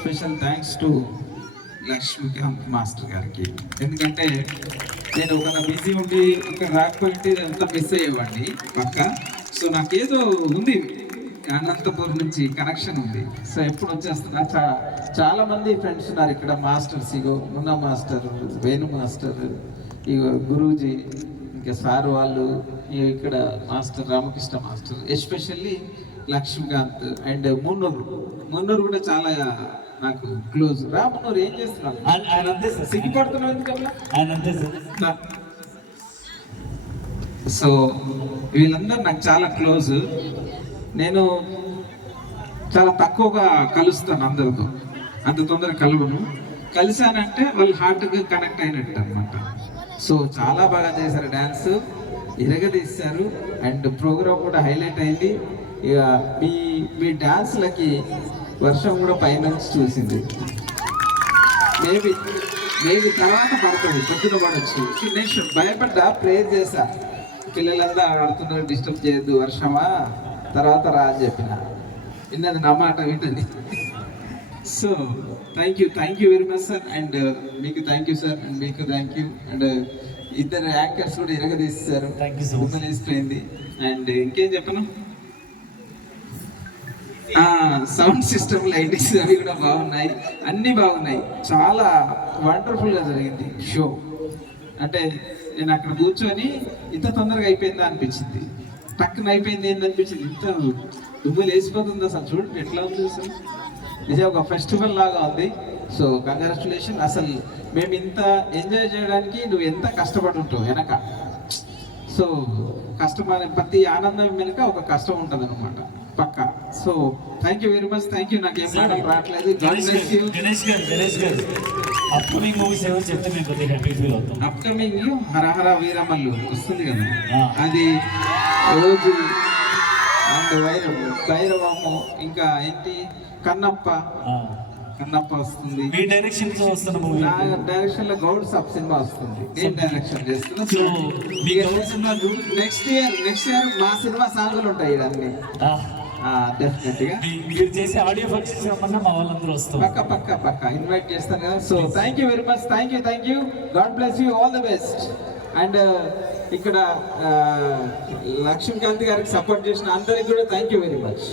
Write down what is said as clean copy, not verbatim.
Special thanks to Lakshmikant master గారికి. ఎందుకంటే నేను ఒక బిజీ ఉండి ఇక్కడ రాకపోయింటే ఇదంతా మిస్ అయ్యేవాడిని పక్క. సో నాకేదో ఉంది, అనంతపురం నుంచి కనెక్షన్ ఉంది. సో ఎప్పుడు వచ్చేస్తున్నా చాలా మంది ఫ్రెండ్స్ ఉన్నారు ఇక్కడ, మాస్టర్స్, ఇగో మున్నా మాస్టర్, వేణు మాస్టర్, ఇగో గురూజీ, ఇంకా సార్ వాళ్ళు, ఇక్కడ master Ramakrishna master, especially Laxmikant and Munnuru కూడా చాలా నాకు క్లోజ్. మున్నూరు ఏం చేస్తున్నాను, సిగ్గుపడుతున్నావు ఎందుకన్నా? సో వీళ్ళందరూ నాకు చాలా క్లోజ్. నేను చాలా తక్కువగా కలుస్తాను అందరితో, అంత తొందరగా కలవను. కలిశానంటే వాళ్ళు హార్ట్గా కనెక్ట్ అయినట్టు అనమాట. సో చాలా బాగా చేశారు, డ్యాన్స్ ఇరగదీశారు అండ్ ప్రోగ్రామ్ కూడా హైలైట్ అయింది. ఇక మీ డ్యాన్స్లకి వర్షం కూడా పైనుంచి చూసింది. మేబీ తర్వాత పడుతుంది, పొద్దున పడవచ్చు. నేను భయపడ్డా, ప్రేర్ చేశా, పిల్లలంతా ఆడుతున్నారు, డిస్టర్బ్ చేయొద్దు వర్షమా, తర్వాత రా అని చెప్పిన. విన్నది నా మాట వింటది. So thank you very much sir. And మీకు థ్యాంక్ యూ సార్, అండ్ మీకు థ్యాంక్ యూ. అండ్ ఇద్దరు యాంకర్స్ కూడా ఎరగదీస్తారు, వేసిపోయింది. అండ్ ఇంకేం చెప్పను, సౌండ్ సిస్టమ్, లైటింగ్స్ అవి కూడా బాగున్నాయి, అన్నీ బాగున్నాయి. చాలా వండర్ఫుల్గా జరిగింది షో. అంటే నేను అక్కడ కూర్చొని ఇంత తొందరగా అయిపోయిందా అనిపించింది, టక్కున అయిపోయింది ఏందనిపించింది. ఇంత దుమ్ములు వేసిపోతుంది అసలు, చూడండి ఎట్లా ఉంది అసలు, నిజం ఒక ఫెస్టివల్ లాగా ఉంది. So congratulation. అసలు మేము ఇంత ఎంజాయ్ చేయడానికి నువ్వు ఎంత కష్టపడి ఉంటావు వెనక. సో కష్టపడే ప్రతి ఆనందం వెనుక ఒక కష్టం ఉంటుంది అనమాట పక్క. So thank you very much, thank you. నాకు ఏం మాటలు రావట్లేదు. అప్కమింగ్ హరహర వీరమల్లు వస్తుంది కదా, అది రోజు అండ్ భైరవము, ఇంకా ఏంటి కన్నప్ప వస్తుంది. మీ డైరెక్షన్ లో వస్తున్న మూవీ, నా డైరెక్షన్ లో గౌడ్ సబ్ సినిమా వస్తుంది, నేను డైరెక్షన్ చేస్తున్నా. నెక్స్ట్ ఇయర్ మా సినిమా సాంగులు ఉంటాయి అన్ని డెఫినెట్ గా. మీరు చేసే ఆడియో ఫంక్షన్స్ ఏమన్నా మా వాళ్ళందరూ వస్తారు, పక్క ఇన్వైట్ చేస్తాను కదా. So thank you very much, thank you. God bless you, all the best. And ఇక్కడ లక్ష్మీకాంత్ గారికి సపోర్ట్ చేసిన అందరికి కూడా థ్యాంక్ యూ వెరీ మచ్.